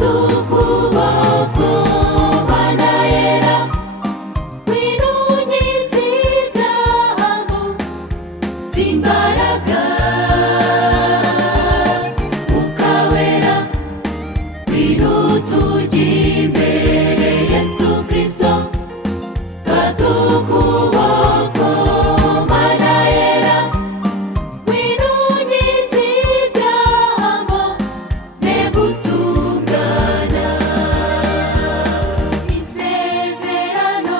ukuboko Mana yera winunyiza ibyago z'imbaraga ukawera winutujya imbere Yesu Kristo fata ukuboko Mana yera winunyiza ibyago negutungana isezerano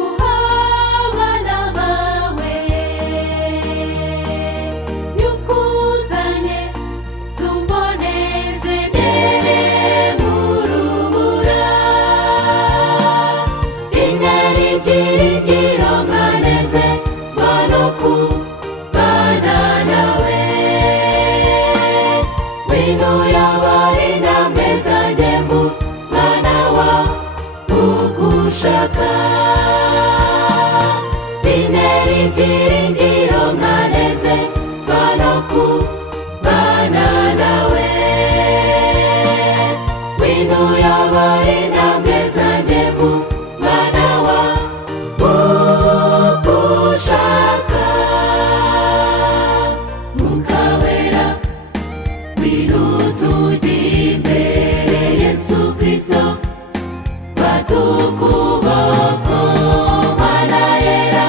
uhabana bawe yukuzanye zumboneze nere murubura interi byiringiro nkaneze zano kubana nawe winuyabari intambwe zanjye mu mwana wa ugushaka interi byiringiro nkaneze zano kubana nawe winuyabari intambwe zanjye mu mwana wa ugushaka ukawera winutujya imbere Yesu Kristo fata ukuboko Mana yera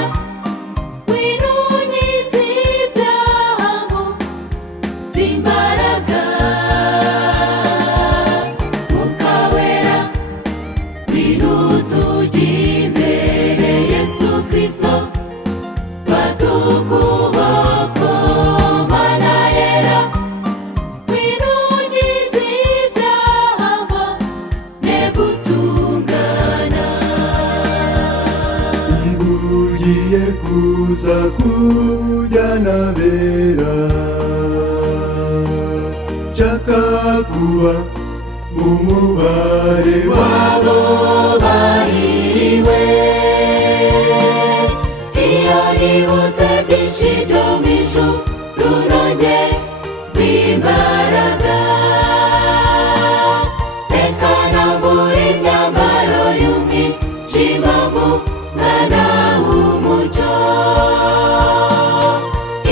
winunyiza ibyago z'imbaraga ukawera winutujya imbere Yesu Kristo fata ukuboko Mana yera winunyiza ibyago negutungana ugiye kuza kujyana bera shaka kuba mu mubare wabo bahiriwe iyo nibutse byinshi byo mu ijuru nonge rw'imbaraga reka nambure imyambaro y'umwijima mu mwana w'umucyo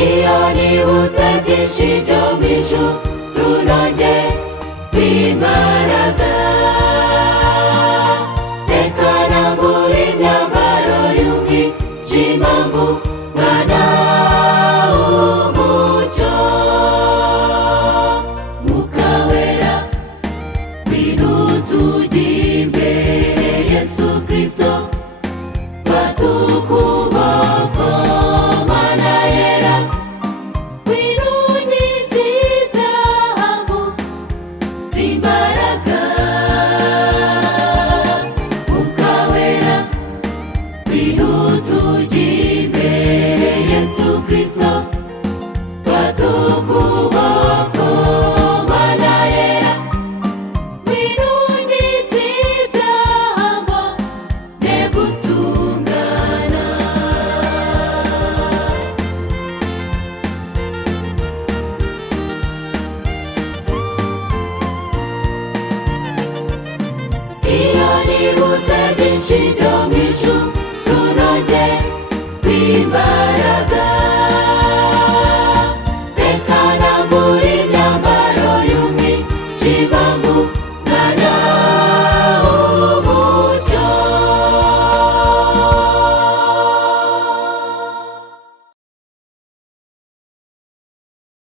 iyo nibutse byinshi byo mu ijuru nonge rw'imbaraga